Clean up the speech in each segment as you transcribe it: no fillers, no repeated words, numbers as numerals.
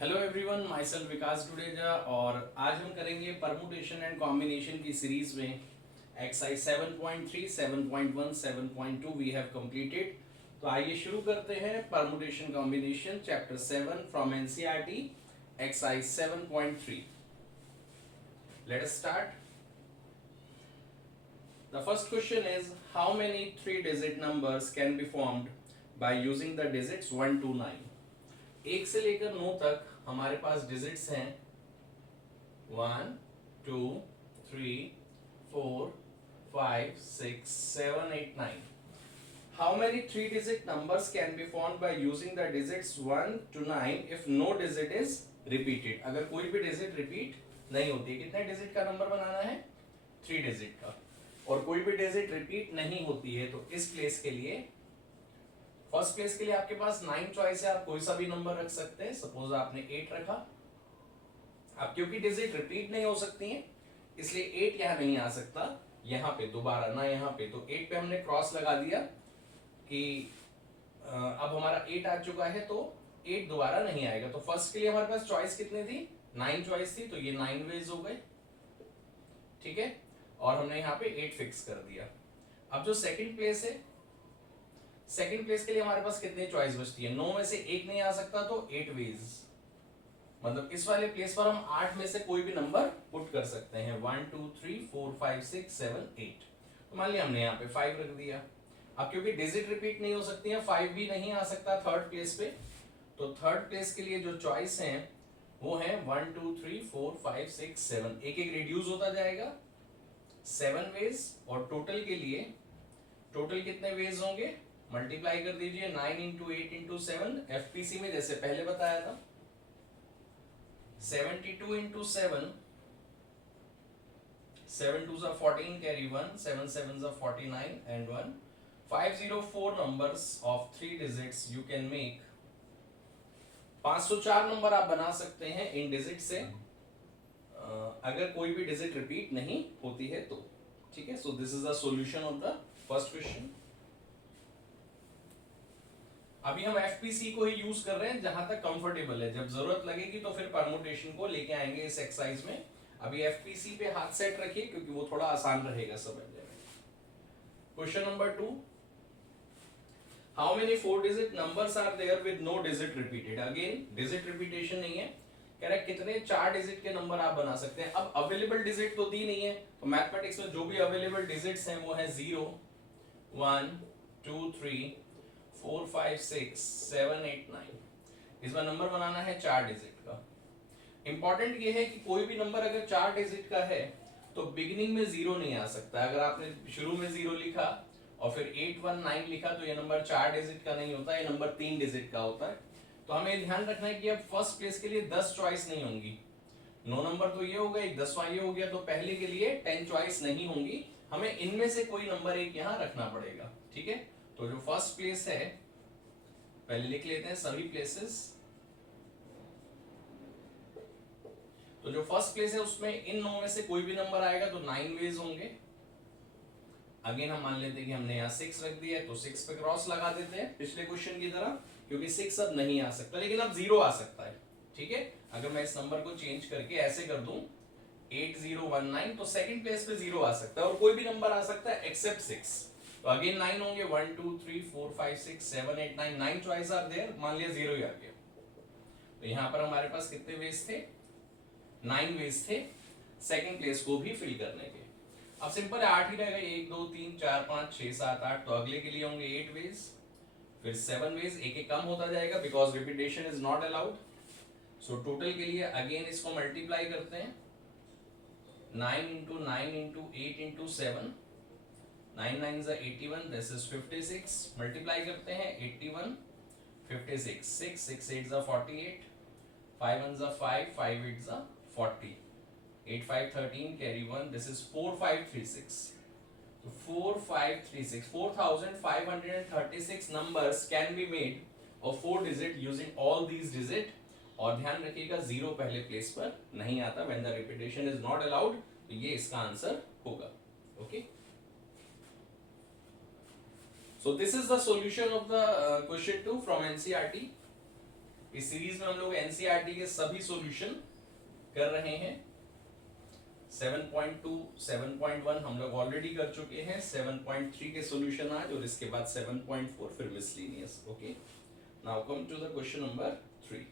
Hello everyone, my self विकास डुडेजा। और आज हम करेंगे परमुटेशन एंड कॉम्बिनेशन की सीरीज में एक्सरसाइज 7.3, 7.1, 7.2 वी हैव कंप्लीटेड। तो आइए शुरू करते हैं permutation combination chapter 7 from NCERT exercise 7.3। Let us start. The first question is how many 3 digit numbers can be formed by using the digits 1 to 9। 1 से लेकर 9 तक हमारे पास डिजिट्स हैं 1, 2, 3, 4, 5, 6, 7, 8, 9। How many 3 digit numbers can be formed by using the digits 1 to 9 if no digit is repeated? अगर कोई भी digit repeat नहीं होती है, कितने डिजिट का नंबर बनाना है? 3 डिजिट का। और कोई भी डिजिट रिपीट नहीं होती है तो इस प्लेस के लिए, फर्स्ट प्लेस के लिए आपके पास 9 चॉइस है, आप कोई सा भी नंबर रख सकते हैं। सपोज आपने 8 रखा। अब क्योंकि डिजिट रिपीट नहीं हो सकती हैं इसलिए 8 यहां नहीं आ सकता, यहां पे दोबारा ना, यहां पे तो 8 पे हमने क्रॉस लगा दिया कि अब हमारा 8 आ चुका है तो 8 दोबारा नहीं आएगा। तो फर्स्ट के लिए हमारे पास चॉइस कितनी थी? 9 चॉइस थी, तो ये 9 वेज हो गए, ठीक है। और हमने यहाँ पे 8 फिक्स कर दिया। अब जो सेकंड प्लेस है, सेकंड प्लेस के लिए हमारे पास कितनी चॉइस बचती है? 9 में से एक नहीं आ सकता तो 8 वेज, मतलब इस वाले प्लेस पर हम 8 में से कोई भी नंबर पुट कर सकते हैं। 1, 2, 3, 4, 5, 6, 7, 8। तो मान लिया हमने यहाँ पे 5 रख दिया। अब क्योंकि डिजिट रिपीट नहीं हो सकती है, 5 भी नहीं आ सकता थर्ड प्लेस पे, तो थर्ड प्लेस के लिए जो चॉइस है वो है 1, 2, 3, 4, 5, 6, 7। एक एक रिड्यूस होता जाएगा 7 वेज। और टोटल के लिए, टोटल कितने वेज होंगे? मल्टीप्लाई कर दीजिए 9 इंटू 8 इंटू 7। एफपीसी में जैसे पहले बताया था 72 into 7, 7 2s are 14, carry 1, 7 7s are 49 and 1, 504 numbers of 3 digits you can make। 504 number आप बना सकते हैं इन डिजिट से, अगर कोई भी डिजिट रिपीट नहीं होती है तो, ठीक है। So this is the solution of the first question. अभी हम एफपीसी को ही यूज कर रहे हैं जहां तक कंफर्टेबल है, जब जरूरत लगेगी तो फिर परमुटेशन को लेके आएंगे इस एक्सरसाइज में। अभी एफपीसी पे हाथ सेट रखिए क्योंकि वो थोड़ा आसान रहेगा समझने में। Question number 2, how many 4 digit numbers are there with no digit repeated. Again digit repetition नहीं है, कह रहा है कितने 4 डिजिट के नंबर आप बना सकते हैं। अब अवेलेबल डिजिट तो दी नहीं है, तो मैथमेटिक्स में जो भी अवेलेबल डिजिट्स हैं वो है 0, 1, 2, 3, 4, 5, 6, 7, 8, 9। इसमें नंबर बनाना है 4 डिजिट का। इंपॉर्टेंट ये है कि कोई भी नंबर अगर 4 डिजिट का है तो बिगिनिंग में 0 नहीं आ सकता। अगर आपने शुरू में 0 लिखा और फिर 8, 1, 9 लिखा तो ये नंबर 4 डिजिट का नहीं होता, ये नंबर 3 डिजिट का होता है। तो हमें ध्यान रखना है कि अब फर्स्ट प्लेस के लिए 10 चॉइस नहीं होंगी। 9 नंबर तो ये हो गया, 10वां ये हो गया, तो पहले के लिए 10 चॉइस नहीं होंगी। हमें इनमें से कोई नंबर एक यहाँ रखना पड़ेगा, ठीक है। तो जो फर्स्ट प्लेस है पहले लिख लेते हैं सभी प्लेसेस। तो जो फर्स्ट प्लेस है उसमें इन 9 में से कोई भी नंबर आएगा तो 9 वेज होंगे। अगेन हम मान लेते हैं कि हमने यहाँ 6 रख दिया है तो 6 पे क्रॉस लगा देते हैं पिछले क्वेश्चन की तरह, क्योंकि 6 अब नहीं आ सकता, लेकिन अब 0 आ सकता है, ठीक है। अगर मैं इस नंबर को चेंज करके ऐसे कर दूं 8019 तो सेकंड प्लेस पे 0 आ सकता है और कोई भी नंबर आ सकता है एक्सेप्ट 6। तो अगेन 9 होंगे, 1, 2, 3, 4, 5, 6, 7, 8, 9, 9 चॉइस आर देयर। मान लिया 0 ही आ गया, तो यहाँ पर हमारे पास कितने वेज थे? 9 वेज थे सेकंड प्लेस को भी फिल करने के। अब सिंपल है, 8 ही रहेगा, 1, 2, 3, 4, 5, 6, 7, 8। तो अगले के लिए होंगे 8 वेज, फिर 7 वेज, एक एक कम होता जाएगा because repetition is not allowed. So total के लिए अगेन इसको मल्टीप्लाई करते हैं 9 into 9 into 8 into 7, 9 9 is 81, this is 56। Multiply करते हैं 81, 56, 6 6 8 is 48, 5 1 is 5, 5 8 is 40, 8 5 13, carry 1, this is 4536। So 4536, 4536 numbers can be made of 4 digit using all these digit। और ध्यान रखिएगा 0 पहले प्लेस पर नहीं आता, when the repetition is not allowed, तो ये इसका आंसर होगा, okay. So this is the solution of the question 2 from NCERT। इस सीरीज में हम लोग एनसीईआरटी के सभी सॉल्यूशन कर रहे हैं। 7.2 7.1 हम लोग ऑलरेडी कर चुके हैं, 7.3 के सॉल्यूशन आज, और इसके बाद 7.4 फिर miscellaneous. Okay, now come to the question number 3।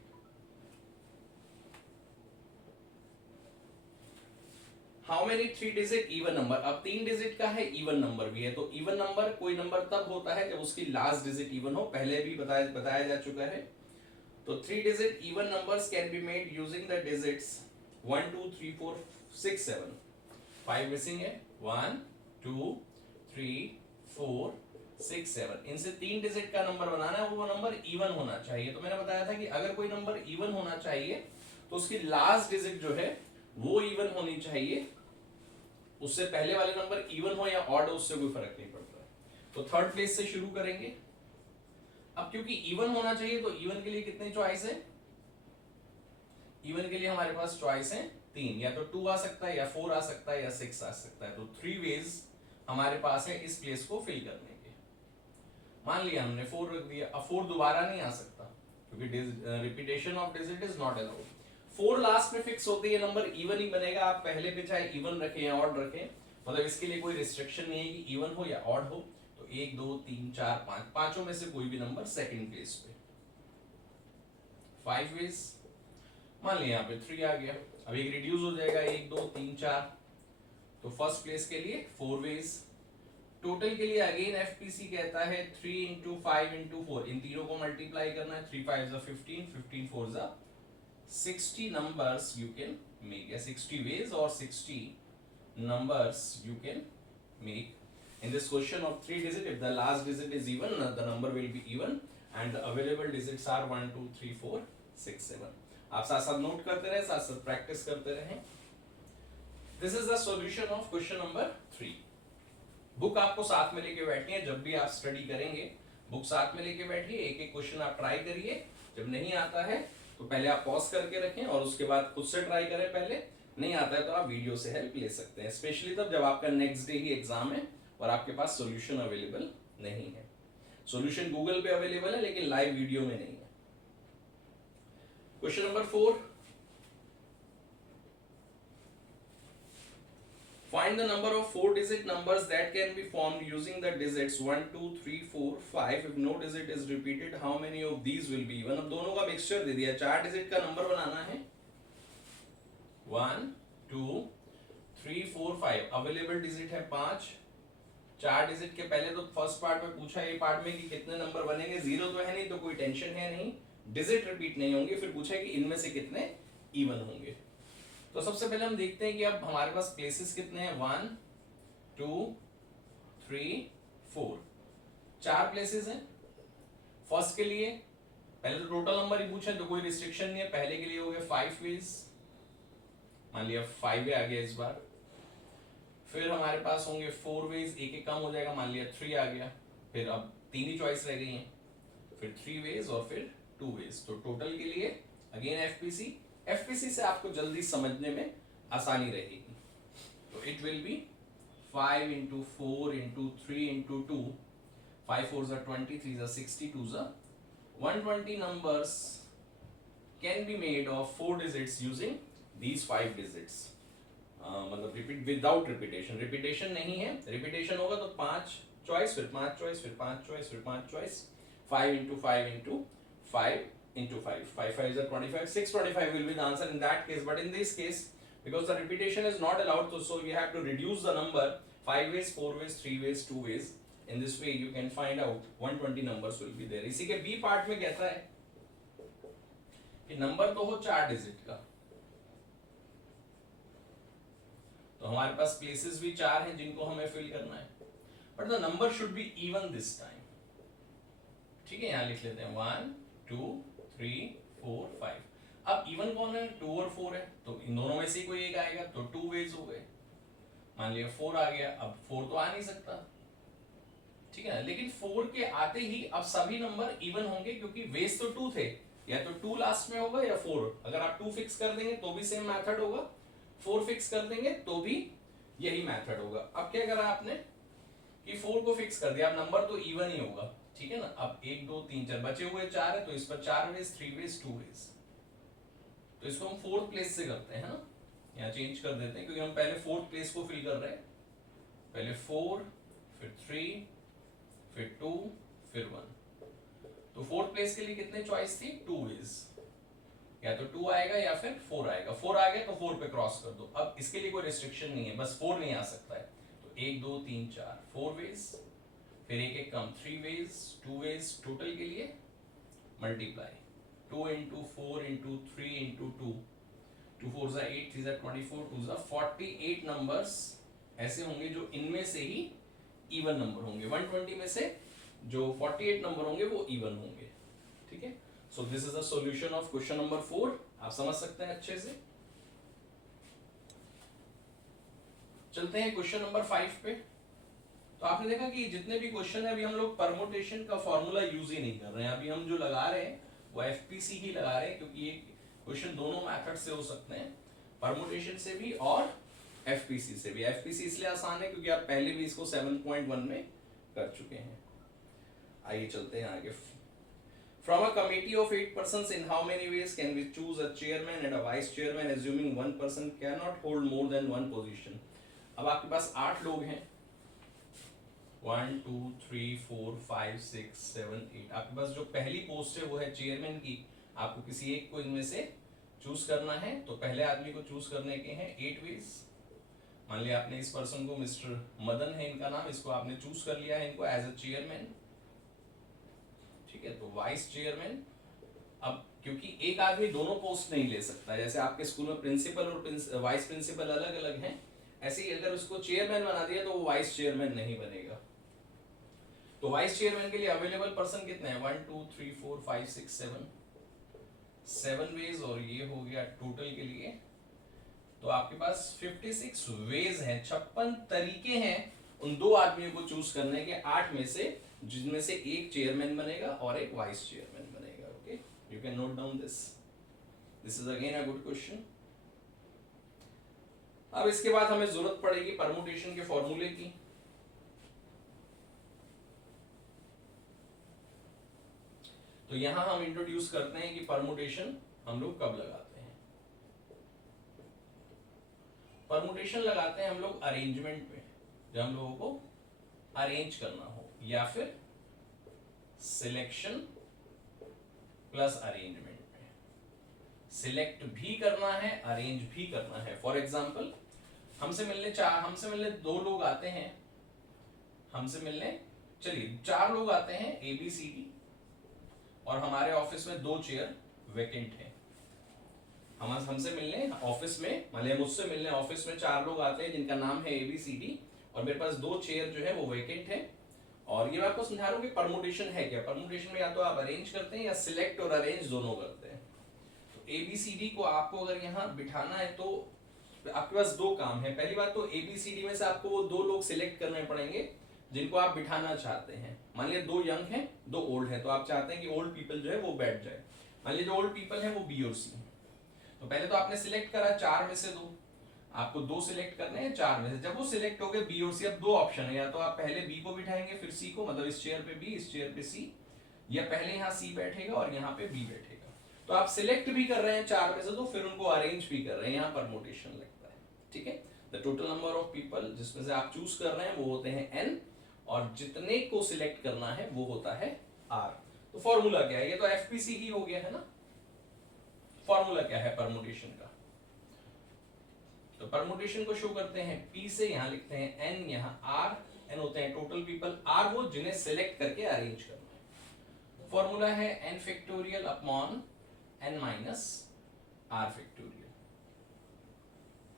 How many 3 digit even number, अब 3 डिजिट का है, इवन नंबर भी है। तो इवन नंबर कोई नंबर तब होता है जब उसकी लास्ट डिजिट इवन हो, पहले भी बताया जा चुका है। तो 3 digit even numbers can be made using the digits 1 2 3 4 6 7। 5 missing है, 1 2 3 4 6 7। इनसे 3 डिजिट का नंबर बनाना है, वो नंबर इवन होना चाहिए। तो मैंने बताया था कि अगर कोई नंबर इवन होना चाहिए तो उसकी लास्ट डिजिट जो है वो इवन होनी चाहिए, उससे पहले वाले नंबर इवन हो या ऑड हो उससे कोई फर्क नहीं पड़ता। तो थर्ड प्लेस से शुरू करेंगे। अब क्योंकि इवन होना चाहिए तो इवन के लिए कितने चॉइस है? इवन के लिए हमारे पास चॉइस है 3, या तो 2 आ सकता है, या 4 आ सकता है, या 6 आ सकता है। तो 3 वेज हमारे पास है इस प्लेस को फिल करने के। मान लिया हमने 4 रख दिया, अब 4 दोबारा नहीं आ सकता क्योंकि repetition of digit is not allowed. 4 last में फिक्स होती है, नंबर इवन ही बनेगा। आप पहले पे चाहे इवन रखें या ऑड रखें, मतलब इसके लिए कोई रिस्ट्रिक्शन नहीं है कि इवन हो या ऑड हो। तो 1 2 3 4 5, पांचों में से कोई भी नंबर सेकंड प्लेस पे। 5 वेज, मान लिया यहाँ पे 3 आ गया, अब एक रिड्यूस हो जाएगा 1 2 3 4। तो फर्स्ट प्लेस के लिए 4 वेज। टोटल के लिए अगेन एफपीसी कहता है 3 इंटू 5 इंटू 4, इन तीनों को मल्टीप्लाई करना है। 3 5 15, 15 4 60 numbers you can make, या 60 ways or 60 numbers you can make in this question of 3 digit. If the last digit is even, the number will be even and the available digits are 1 2 3 4 6 7। आप साथ साथ note करते रहे, साथ साथ practice करते रहें। This is the solution of question number 3। Book आपको साथ में लेके बैठनी है, जब भी आप स्टडी करेंगे बुक साथ में लेके बैठिए, एक एक क्वेश्चन आप ट्राई करिए। जब नहीं आता है तो पहले आप पॉज करके रखें और उसके बाद खुद से ट्राई करें। पहले नहीं आता है तो आप वीडियो से हेल्प ले सकते हैं, स्पेशली तब जब आपका नेक्स्ट डे ही एग्जाम है और आपके पास सॉल्यूशन अवेलेबल नहीं है। सॉल्यूशन गूगल पे अवेलेबल है लेकिन लाइव वीडियो में नहीं है। Question number 4, find the number of 4-digit numbers that can be formed using the digits 1 2 3 4 5। if no digit is repeated, how many of these will be even। अब दोनों का mixture दे दिया, 4 digit का number बनाना है। 1 2 3 4 5, available digit है 5। 4 digit के पहले तो फर्स्ट पार्ट में पूछा, ये पार्ट में कि कितने नंबर बनेंगे। 0 तो है नहीं तो कोई टेंशन है नहीं, डिजिट रिपीट नहीं होंगे। फिर पूछा कि इनमें से कितने इवन होंगे। तो सबसे पहले हम देखते हैं कि अब हमारे पास प्लेसेस कितने हैं। 1 2 3 4, 4 प्लेसेस हैं। फर्स्ट के लिए पहले तो टोटल नंबर ही पूछा, तो कोई रिस्ट्रिक्शन नहीं है। पहले के लिए हो गया 5 वेज, मान लिया 5 आ गया इस बार। फिर हमारे पास होंगे 4 वेज, एक एक कम हो जाएगा, मान लिया 3 आ गया। फिर अब 3 ही चॉइस रह गई हैं, फिर 3 वेज और फिर 2 वेज। तो टोटल के लिए अगेन एफपीसी से आपको जल्दी समझने में आसानी रहेगी। तो it will be 5 into 4 into 3 into 2, 5 4 20, 3 60, 2 120 numbers can be made of 4 digits using these 5 digits। मतलब रिपीट विदाउट रिपीटेशन, रिपीटेशन नहीं है। रिपीटेशन होगा तो 5 चॉइस, फिर 5 चॉइस, फिर 5 चॉइस, फिर 5 choice. 5 into 5 into 5 into 5, 5 5 25, 625 will be the answer in that case। but in this case because the repetition is not allowed, so you have to reduce the number 5 ways, 4 ways, 3 ways, 2 ways। in this way you can find out 120 numbers will be there। इसी के B part में कहता है कि number तो हो 4 digit का, तो हमारे पास प्लेसेस भी 4 हैं जिनको हमें फिल करना है, but the number should be even this time। ठीक है, यहां लिख लेते हैं 1 2 3 4 5। अब इवन कौन है? 2 और 4 है, तो इन दोनों में से कोई एक आएगा, तो 2 वेज हो गए। मान लिया 4 आ गया, अब 4 तो आ नहीं सकता, ठीक है ना। लेकिन 4 के आते ही अब सभी नंबर इवन होंगे क्योंकि वेज तो 2 थे, या तो 2 लास्ट में होगा या 4। अगर आप 2 फिक्स कर देंगे तो भी सेम मेथड होगा, 4 फिक्स कर देंगे तो भी यही मेथड होगा। अब क्या करा आपने कि 4 को फिक्स कर दिया, अब नंबर तो इवन ही होगा, ठीक है ना। अब 1 2 3 4 बचे हुए 4 है, तो इस पर 4 वेज, 3 वेज, 2 वेज। तो इसको हम फोर्थ प्लेस से करते हैं ना, यहाँ चेंज कर देते हैं क्योंकि हम पहले फोर्थ प्लेस को फिल कर रहे हैं। पहले 4, फिर 3, फिर 2, फिर 1। तो फोर्थ प्लेस के लिए कितने चॉइस थी? 2 वेज, या तो 2 आएगा या फिर 4 आएगा। 4 आ गया तो 4 पे क्रॉस कर दो। अब इसके लिए कोई रिस्ट्रिक्शन नहीं है, बस 4 नहीं आ सकता है। तो 1 2 3 4 4 वेज, फिर एक एक कम 3 वेज, 2 वेज, टोटल के लिए मल्टीप्लाई 2 into 4 into 3 into 2, 2 4 जा 8, 3 जा 24, 2 जा 48 नंबर्स ऐसे होंगे जो इनमें से ही इवन नंबर होंगे। 120 में से जो 48 नंबर होंगे वो इवन होंगे। ठीक है, so this is the solution of question number 4। आप समझ सकते हैं अच्छे से। चलते हैं क्वेश्चन नंबर 5 पे। तो आपने देखा कि जितने भी क्वेश्चन है अभी हम लोग परमुटेशन का फॉर्मूला यूज ही नहीं कर रहे हैं। अभी हम जो लगा रहे हैं वो एफपीसी ही लगा रहे हैं, क्योंकि ये क्वेश्चन दोनों मेथड से हो सकते हैं, परमुटेशन से भी और एफपीसी से भी। एफपीसी इसलिए आसान है क्योंकि आप पहले भी इसको 7.1 में कर चुके हैं। आइए चलते हैं आगे। From a committee of 8 persons, in how many ways can we choose a chairman and a vice chairman, assuming one person cannot hold more than one position? अब आपके पास 8 लोग हैं, 1 2 3 4 5 6 7 8। आपके पास जो पहली पोस्ट है वो है चेयरमैन की। आपको किसी एक को इनमें से चूज करना है, तो पहले आदमी को चूज करने के हैं 8 वेज। मान लिया आपने इस पर्सन को, मिस्टर मदन है इनका नाम, इसको आपने चूज कर लिया है इनको एज अ चेयरमैन। ठीक है, तो वाइस चेयरमैन। अब क्योंकि एक आदमी दोनों पोस्ट नहीं ले सकता, जैसे आपके स्कूल में प्रिंसिपल और वाइस प्रिंसिपल अलग अलग हैं, ऐसे ही अगर उसको चेयरमैन बना दिया तो वो वाइस चेयरमैन नहीं बनेगा। तो वाइस चेयरमैन के लिए अवेलेबल पर्सन कितने हैं? 1 2 3 4 5 6 7 वेज, और ये हो गया टोटल के लिए। तो आपके पास 56 वेज हैं, 56 तरीके हैं उन दो आदमियों को चूज करने के, 8 में से, जिनमें से एक चेयरमैन बनेगा और एक वाइस चेयरमैन बनेगा। Okay, you can note down this. This is again a good question. अब इसके बाद हमें जरूरत पड़ेगी परमुटेशन के फॉर्मूले की। तो यहां हम इंट्रोड्यूस करते हैं कि परमुटेशन हम लोग कब लगाते हैं। परमुटेशन लगाते हैं हम लोग अरेंजमेंट में, जब हम लोगों को अरेंज करना हो, या फिर सिलेक्शन प्लस अरेंजमेंट में। सिलेक्ट भी करना है, अरेंज भी करना है। फॉर एग्जाम्पल, हमसे मिलने 2 लोग आते हैं, हमसे मिलने, चलिए 4 लोग आते हैं ABCD, और हमारे ऑफिस में 2 चेयर वैकेंट हैं। हमसे मिलने ऑफिस में, मान लिया मुझसे मिलने ऑफिस में 4 लोग आते हैं जिनका नाम है ABCD, और मेरे पास 2 चेयर जो है वो वैकेंट है। और ये मैं आपको समझा रहा हूँ कि परमुटेशन है क्या। परमुटेशन में या तो आप अरेंज करते हैं या सिलेक्ट और अरेंज दोनों करते हैं। तो ABCD को आपको अगर यहाँ बिठाना है तो आपके पास 2 काम है। पहली बात तो ABCD में से आपको वो 2 लोग सिलेक्ट करने पड़ेंगे जिनको आप बिठाना चाहते हैं। मान लिया 2 यंग हैं, 2 ओल्ड हैं, तो आप चाहते हैं कि ओल्ड पीपल जो है वो बैठ जाए। मान लिया जो ओल्ड पीपल है वो B और C। तो पहले तो आपने सिलेक्ट करा 4 में से 2, आपको 2 सिलेक्ट करने हैं 4 में से। जब वो सिलेक्ट हो गए B और C, अब 2 ऑप्शन है, या तो आप पहले B को बिठाएंगे फिर C को, मतलब इस चेयर पे B, इस चेयर पे C, या पहले यहाँ C बैठेगा और यहाँ पे B बैठेगा। तो आप सिलेक्ट भी कर रहे हैं 4 में से, तो फिर उनको अरेंज भी कर रहे हैं, यहाँ परमुटेशन लगता है। ठीक है, the total number of people जिसमें से आप चूज कर रहे हैं वो होते हैं N, और जितने को सिलेक्ट करना है वो होता है R। तो फॉर्मूला क्या है? ये तो एफपीसी ही हो गया है ना। फॉर्मूला क्या है परमुटेशन का? तो परमुटेशन को शो करते हैं P से, यहां लिखते हैं N, यहां R। N होते हैं टोटल पीपल, R वो जिन्हें सिलेक्ट करके अरेंज करना है। फॉर्मूला है N factorial upon N minus R factorial.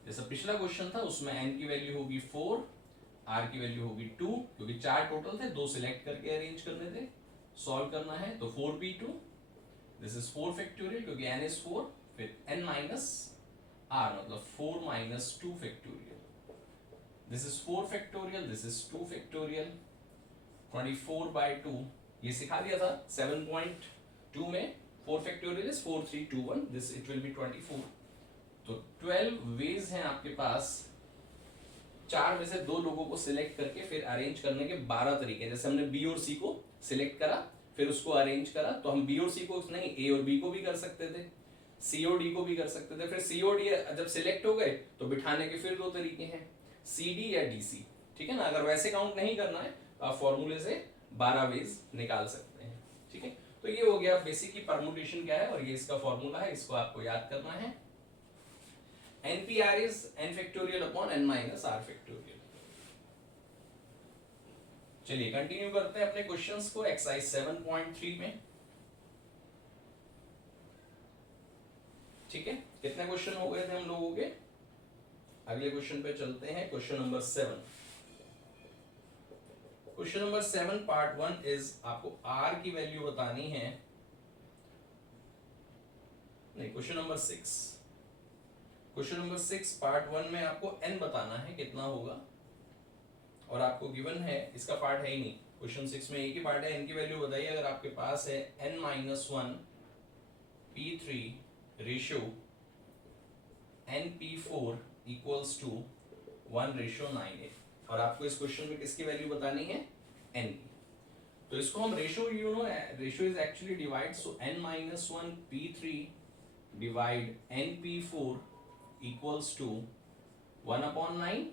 जैसा पिछला क्वेश्चन था उसमें N की वैल्यू होगी 4, R की वैल्यू होगी 2, क्योंकि 4 टोटल थे, 2 सिलेक्ट करके अरेंज करने थे, सॉल्व करना है। तो 4p2, दिस इज 4 फैक्टोरियल क्योंकि n इज 4, फिर n माइनस r मतलब 4 minus 2 factorial, this is 4 factorial, this is 2 factorial. 24/2 ये सिखा दिया था 7.2 में। 4 factorial is 4 3 2 1, this it will be 24। तो 12 वेज हैं आपके पास 4 में से 2 लोगों को सिलेक्ट करके फिर अरेंज करने के 12 तरीके। जैसे हमने बी और सी को सिलेक्ट करा, फिर उसको अरेंज करा, तो हम बी और सी को नहीं, ए और बी को भी कर सकते थे, सी और डी को भी कर सकते थे। फिर सी और डी जब सिलेक्ट हो गए तो बिठाने के फिर 2 तरीके हैं, सी डी या डी सी, ठीक है ना। अगर वैसे काउंट नहीं करना है तो आप फॉर्मूले से 12 वेज निकाल सकते हैं, ठीक है। तो ये हो गया बेसिक की परमुटेशन क्या है, और ये इसका फॉर्मूला है, इसको आपको याद करना है। NPR is n factorial upon n minus r factorial। चलिए कंटिन्यू करते हैं अपने क्वेश्चंस को एक्सरसाइज 7.3 में, ठीक है। कितने क्वेश्चन हो गए थे हम लोगों के, अगले क्वेश्चन पे चलते हैं। Question number 7, question number 7 part 1 is आपको r की वैल्यू बतानी है, नहीं question number 6, question number 6 part 1 में आपको n बताना है कितना होगा, और आपको गिवन है, इसका पार्ट है ही नहीं, क्वेश्चन 6 में एक ही पार्ट है, n की वैल्यू बताइए। अगर आपके पास है n-1 p3 ratio np4 equals to 1:9, और आपको इस क्वेश्चन में किसकी वैल्यू बतानी है, n की। तो इसको हम ratio, you know ratio is actually divide, so n-1 p3 divide np4 equals to 1/9.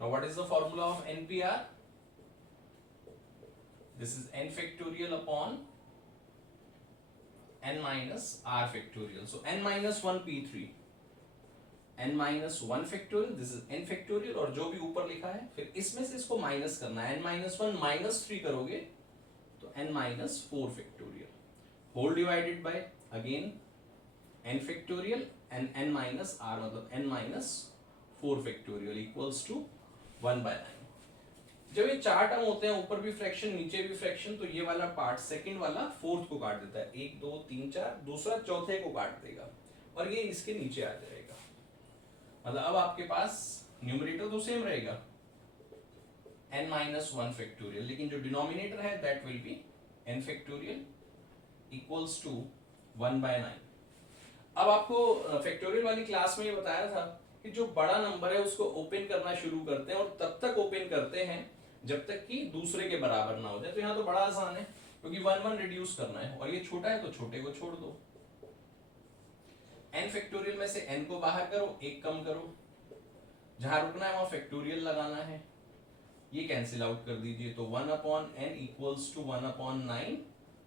Now what is the formula of NPR? This is n factorial upon n minus r factorial. So n minus 1 p3, n minus 1 factorial, this is n factorial, और जो भी ऊपर लिखा है फिर इसमें से इसको माइनस करना है, n minus 1 minus 3 करोगे तो n minus 4 factorial, whole divided by again n factorial and n minus r, मतलब n minus 4 factorial equals to 1/9। जब ये 4 टर्म होते हैं, ऊपर भी फ्रैक्शन नीचे भी फ्रैक्शन, तो ये वाला पार्ट सेकंड वाला फोर्थ को काट देता है, 1 2 3 4, दूसरा चौथे को काट देगा, और ये इसके नीचे आ जाएगा। मतलब अब आपके पास न्यूमरेटर तो सेम रहेगा n minus 1 factorial, लेकिन जो डिनोमिनेटर है that will be n factorial equals to 1/9। अब आपको फैक्टोरियल वाली क्लास में ये बताया था कि जो बड़ा नंबर है उसको ओपन करना शुरू करते हैं, और तब तक ओपन करते हैं जब तक कि दूसरे के बराबर ना हो जाए। तो यहाँ तो बड़ा आसान है, क्योंकि 1 रिड्यूस करना है, और ये छोटा है तो छोटे को छोड़ दो। n फैक्टोरियल में से n को बाहर करो, एक कम करो, जहां रुकना है वहां फैक्टोरियल लगाना है, ये कैंसिल आउट कर दीजिए, तो 1/n equals to 1/9।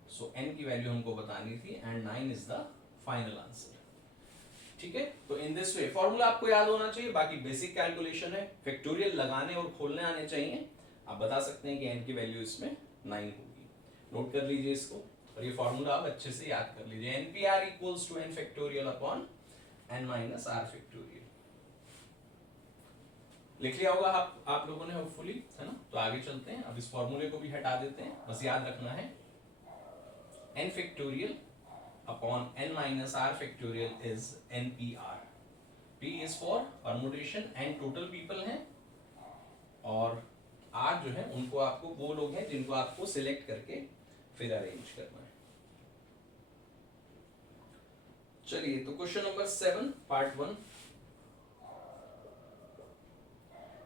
So n की वैल्यू हमको बतानी थी, and 9 is the final answer, ठीक है। तो इन दिस वे फॉर्मूला आपको याद होना चाहिए, बाकी बेसिक कैलकुलेशन है, फैक्टोरियल लगाने और खोलने आने चाहिए। आप बता सकते हैं कि n की वैल्यू इसमें 9 होगी, नोट कर लीजिए इसको, और ये फॉर्मूला आप अच्छे से याद कर लीजिए, NPR equals to n factorial upon n minus r factorial. लिख लिया होगा आप लोगों ने होपफुली, है ना। तो आगे चलते हैं, अब इस फॉर्मूले को भी हटा देते हैं, बस याद रखना है n factorial upon n minus r factorial is NPR। P is for permutation, n total people हैं, और R जो है उनको आपको, वो लोग हैं जिनको आपको सिलेक्ट करके फिर अरेंज करना है। चलिए तो क्वेश्चन नंबर 7 पार्ट 1,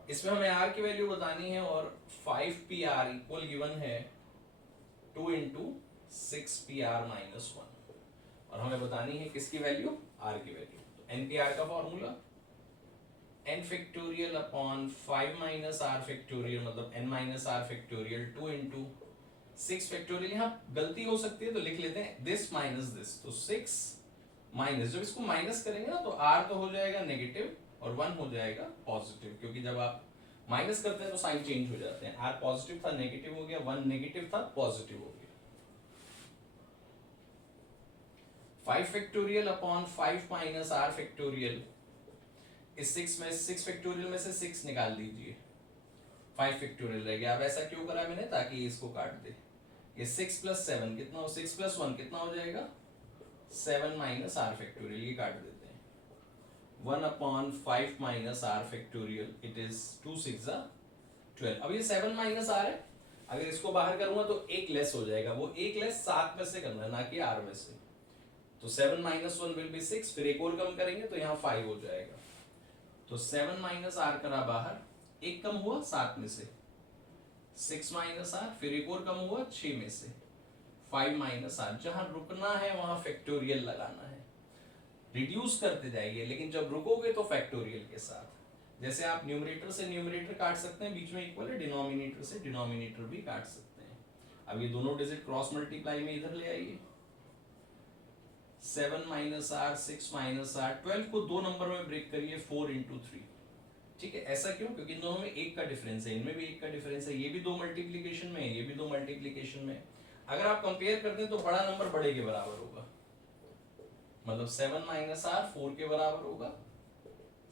इसमें हमें R की वैल्यू बतानी है, और 5PR इक्वल गिवन है 2 into 6PR minus 1, और हमें बतानी है किसकी वैल्यू, r की वैल्यू। तो NPR का formula n factorial upon 5 minus r factorial, मतलब n minus r factorial 2 into 6 factorial. यहाँ गलती हो सकती है तो लिख लेते हैं दिस माइनस दिस, तो 6 माइनस, जब इसको माइनस करेंगे ना तो r तो हो जाएगा नेगेटिव और 1 हो जाएगा पॉजिटिव, क्योंकि जब आप माइनस करते हैं तो साइन चेंज हो जाते हैं। r पॉजिटिव था नेगेटिव हो गया, 1 नेगेटिव था पॉजिटिव हो गया। 5 factorial upon 5 minus r factorial, इस 6 में 6 फैक्टोरियल में से 6 निकाल दीजिए, 5 फैक्टोरियल रह गया। अब ऐसा क्यों करा मैंने, ताकि इसको काट दे, ये 6 प्लस 7 कितना हो, 6 प्लस 1 कितना हो जाएगा, 7 माइनस r फैक्टोरियल, ये काट देते हैं, 1/5 minus r factorial, it is 2 6 12। अब ये 7 माइनस r है, अगर इसको बाहर करूंगा तो एक लेस हो जाएगा, वो एक लेस 7 में से करना है ना कि r में से, तो 7 माइनस 1 विल बी 6, फिर एक और कम करेंगे तो यहाँ 5 हो जाएगा, तो 7 माइनस r करा बाहर, एक कम हुआ 7 में से, 6 माइनस आर, फिर एक और कम हुआ 6 में से, 5 माइनस आर। जहां रुकना है वहां फैक्टोरियल लगाना है, रिड्यूस करते जाइए, लेकिन जब रुकोगे तो फैक्टोरियल के साथ। जैसे आप न्यूमरेटर से न्यूमरेटर काट सकते हैं, बीच में इक्वल है, डिनोमिनेटर से डिनोमिनेटर भी काट सकते हैं। अब ये दोनों डिजिट क्रॉस मल्टीप्लाई में इधर ले आइए, 7 माइनस आर, 6 माइनस आर, 12 को दो नंबर में ब्रेक करिए, 4 इंटू 3। ठीक है, ऐसा क्यों? क्योंकि इन दोनों में एक का डिफरेंस है, इनमें भी एक का डिफरेंस है, ये भी दो मल्टीप्लीकेशन में है, ये भी दो मल्टीप्लीकेशन में है। अगर आप कंपेयर करते हैं तो बड़ा नंबर बड़े के बराबर होगा, मतलब 7 माइनस आर 4 के बराबर होगा,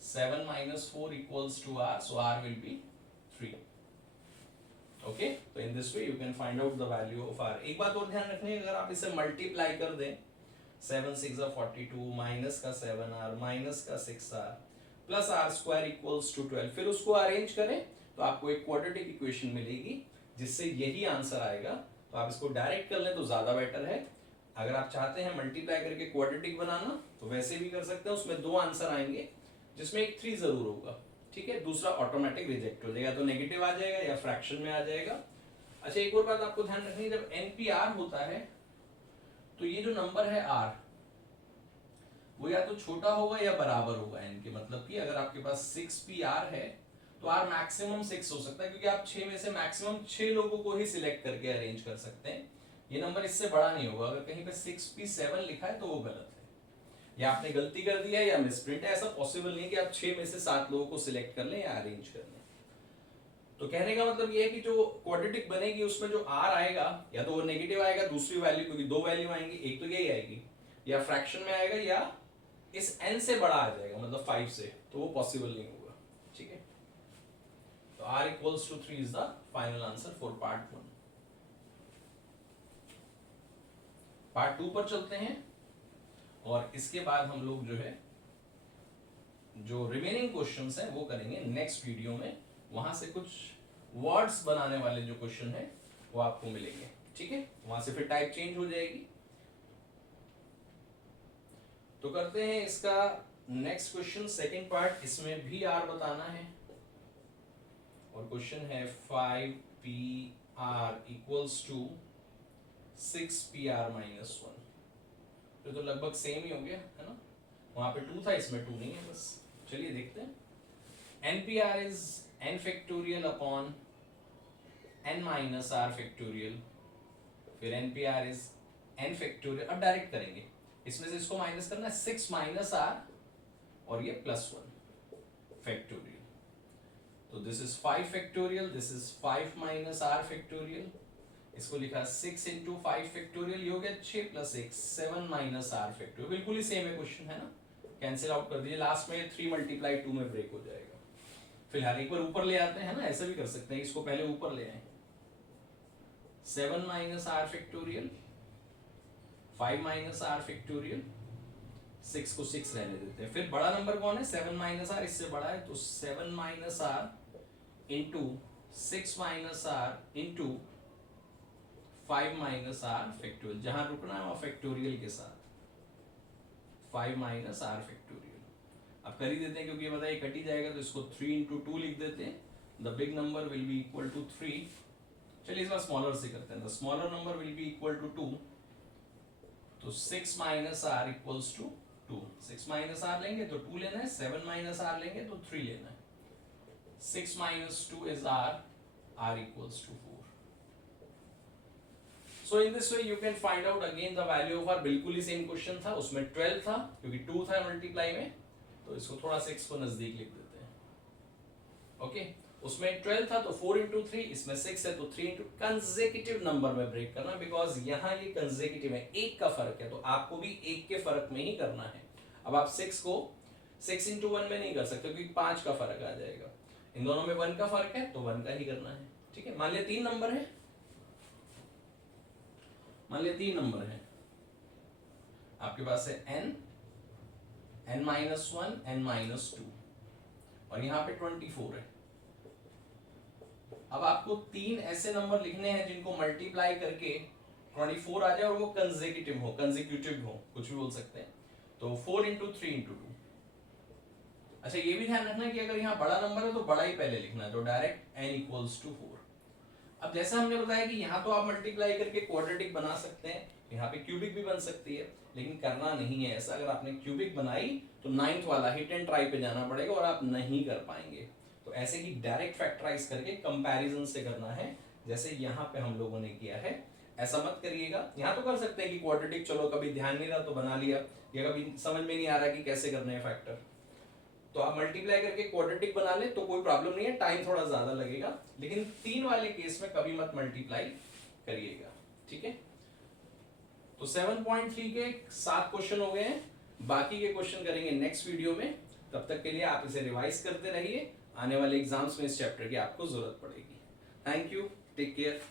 7 minus 4 equals to R, so R will be 3। Okay, तो in this way you can find out the value of R. एक बात और ध्यान रखनी है, अगर आप इसे मल्टीप्लाई कर दें, 7 6 42 माइनस का 7 आर माइनस का 6 R plus R square equals to 12, फिर उसको अरेंज करें तो आपको एक क्वाड्रेटिक इक्वेशन मिलेगी जिससे यही आंसर आएगा। तो आप इसको डायरेक्ट कर लें तो ज्यादा बेटर है। अगर आप चाहते हैं मल्टीप्लाई करके क्वाड्रेटिक बनाना तो वैसे भी कर सकते हैं, उसमें दो आंसर आएंगे जिसमें एक 3 जरूर होगा। ठीक है, दूसरा ऑटोमेटिक रिजेक्ट हो जाएगा, तो नेगेटिव आ जाएगा या फ्रैक्शन में आ जाएगा। अच्छा, एक और बात आपको ध्यान रखनी है, जब NPR होता है तो ये जो नंबर है R, वो या तो छोटा होगा या बराबर होगा n के। मतलब कि अगर आपके पास 6PR है तो R मैक्सिमम 6 हो सकता है, क्योंकि आप 6 में से मैक्सिमम 6 लोगों को ही सिलेक्ट करके अरेंज कर सकते हैं। ये नंबर इससे बड़ा नहीं होगा। अगर कहीं पे 6P7 लिखा है तो वो गलत है, या आपने गलती कर दी है या मिसप्रिंट है। ऐसा पॉसिबल नहीं है कि आप 6 में से 7 लोगों को सिलेक्ट कर लें या अरेंज कर लें। तो कहने का मतलब ये है कि जो क्वाड्रेटिक बनेगी उसमें जो R आएगा या तो वो नेगेटिव आएगा, दूसरी वैल्यू, क्योंकि दो वैल्यू आएंगी, एक तो यही आएगी, या फ्रैक्शन में आएगा या इस n से बड़ा आ जाएगा, मतलब 5 से, तो वो पॉसिबल नहीं होगा। ठीक है, तो R equals to 3 is the final answer for part 1। Part 2 पर चलते हैं, और इसके बाद हम लोग जो है जो रिमेनिंग क्वेश्चंस हैं वो करेंगे नेक्स्ट वीडियो में। वहां से कुछ वर्ड्स बनाने वाले जो क्वेश्चन है वो आपको मिलेंगे। ठीक है, वहां से फिर टाइप चेंज हो जाएगी। तो करते हैं इसका नेक्स्ट क्वेश्चन, सेकंड पार्ट। इसमें भी R बताना है, और क्वेश्चन है 5PR equals to 6PR minus 1। तो लगभग सेम ही हो गया है ना, वहां पे 2 था, इसमें 2 नहीं है। बस चलिए देखते हैं। NPR is n factorial upon n minus r factorial, फिर NPR इज n फैक्टोरियल। अब डायरेक्ट करेंगे, इसमें से इसको माइनस करना है, 6 माइनस r और ये प्लस 1 फैक्टोरियल। तो this is 5 factorial, this is 5 minus r factorial. इसको लिखा 6 इंटू 5 फैक्टोरियल, ये हो गया 6 प्लस 1 7 माइनस r फैक्टोरियल। बिल्कुल ही सेम है क्वेश्चन, है ना। कैंसिल आउट कर दीजिए, लास्ट में 3 मल्टीप्लाई 2 में ब्रेक हो जाएगा। फिलहाल एक बार ऊपर ले आते हैं ना, ऐसा भी कर सकते हैं, इसको पहले ऊपर ले आए, 7 minus r factorial, 5 minus r factorial, 6 को 6 रहने देते हैं। फिर बड़ा नंबर कौन है, 7 माइनस r, इससे बड़ा है, तो 7 minus r into 6 minus r into 5 minus r factorial. जहां रुकना है वहां फैक्टोरियल के साथ 5 माइनस r फैक्टोरियल। अब कर ही देते हैं, क्योंकि ये बताइए कट ही जाएगा, तो इसको 3 इंटू 2 लिख देते हैं। The big number will be equal to 3। चलिए इस बार स्मॉलर से करते हैं, the smaller number will be equal to 2। तो 6 minus r equals to 2। 6 minus r लेंगे तो 2 लेना है, 7 माइनस r लेंगे तो 3 लेना है। 6 minus 2 is r equals to 4। So in this way you can find out again the value of r। बिल्कुल ही सेम क्वेश्चन था, उसमें 12 था, क्योंकि 2 था मल्टीप्लाई में, तो इसको थोड़ा सा 6 को नजदीक लिख देते हैं। ओके, उसमें 12 था तो 4 इंटू 3, इसमें 6 है तो 3 इंटू, कंसेक्यूटिव नंबर में ब्रेक करना, बिकॉज यहाँ ये कंसेक्यूटिव है, एक का फर्क है, तो आपको भी एक के फर्क में ही करना है। अब आप 6 को 6 इंटू 1 में नहीं कर सकते, क्योंकि 5 का फर्क आ जाएगा। इन दोनों में 1 का फर्क है तो 1 का ही करना है। ठीक है, मान लिया 3 नंबर है, मान लिया 3 नंबर है आपके पास है n माइनस 1 n माइनस 2, और यहाँ पे 24 है। अब आपको 3 ऐसे नंबर लिखने हैं जिनको मल्टीप्लाई करके 24 आ जाए और वो कंसेक्यूटिव हो, कुछ भी बोल सकते हैं। तो 4 इंटू 3 इंटू 2। अच्छा ये भी ध्यान रखना कि अगर यहाँ बड़ा नंबर है तो बड़ा ही पहले लिखना है, तो डायरेक्ट n इक्वल्स टू 4। अब जैसा हमने बताया कि यहाँ तो आप मल्टीप्लाई करके क्वाड्रेटिक बना सकते हैं, यहाँ पे क्यूबिक भी बन सकती है, लेकिन करना नहीं है ऐसा। अगर आपने क्यूबिक बनाई तो 9th वाला हिट एंड ट्राई पे जाना पड़ेगा और आप नहीं कर पाएंगे। तो ऐसे ही डायरेक्ट फैक्टराइज करके कंपैरिजन से करना है, जैसे यहाँ पे हम लोगों ने किया है। ऐसा मत करिएगा, यहाँ तो कर सकते हैं कि क्वाड्रेटिक, चलो कभी ध्यान नहीं रहा तो बना लिया, या कभी समझ में नहीं आ रहा कि कैसे करने हैं फैक्टर, तो आप मल्टीप्लाई करके क्वाड्रेटिक बना ले तो कोई प्रॉब्लम नहीं है, टाइम थोड़ा ज्यादा लगेगा, लेकिन 3 वाले केस में कभी मत मल्टीप्लाई करिएगा, ठीक है। तो 7.3 के 7 क्वेश्चन हो गए हैं, बाकी के क्वेश्चन करेंगे नेक्स्ट वीडियो में। तब तक के लिए आप इसे रिवाइज करते रहिए, आने वाले एग्जाम्स में इस चैप्टर की आपको जरूरत पड़ेगी। Thank you, take care.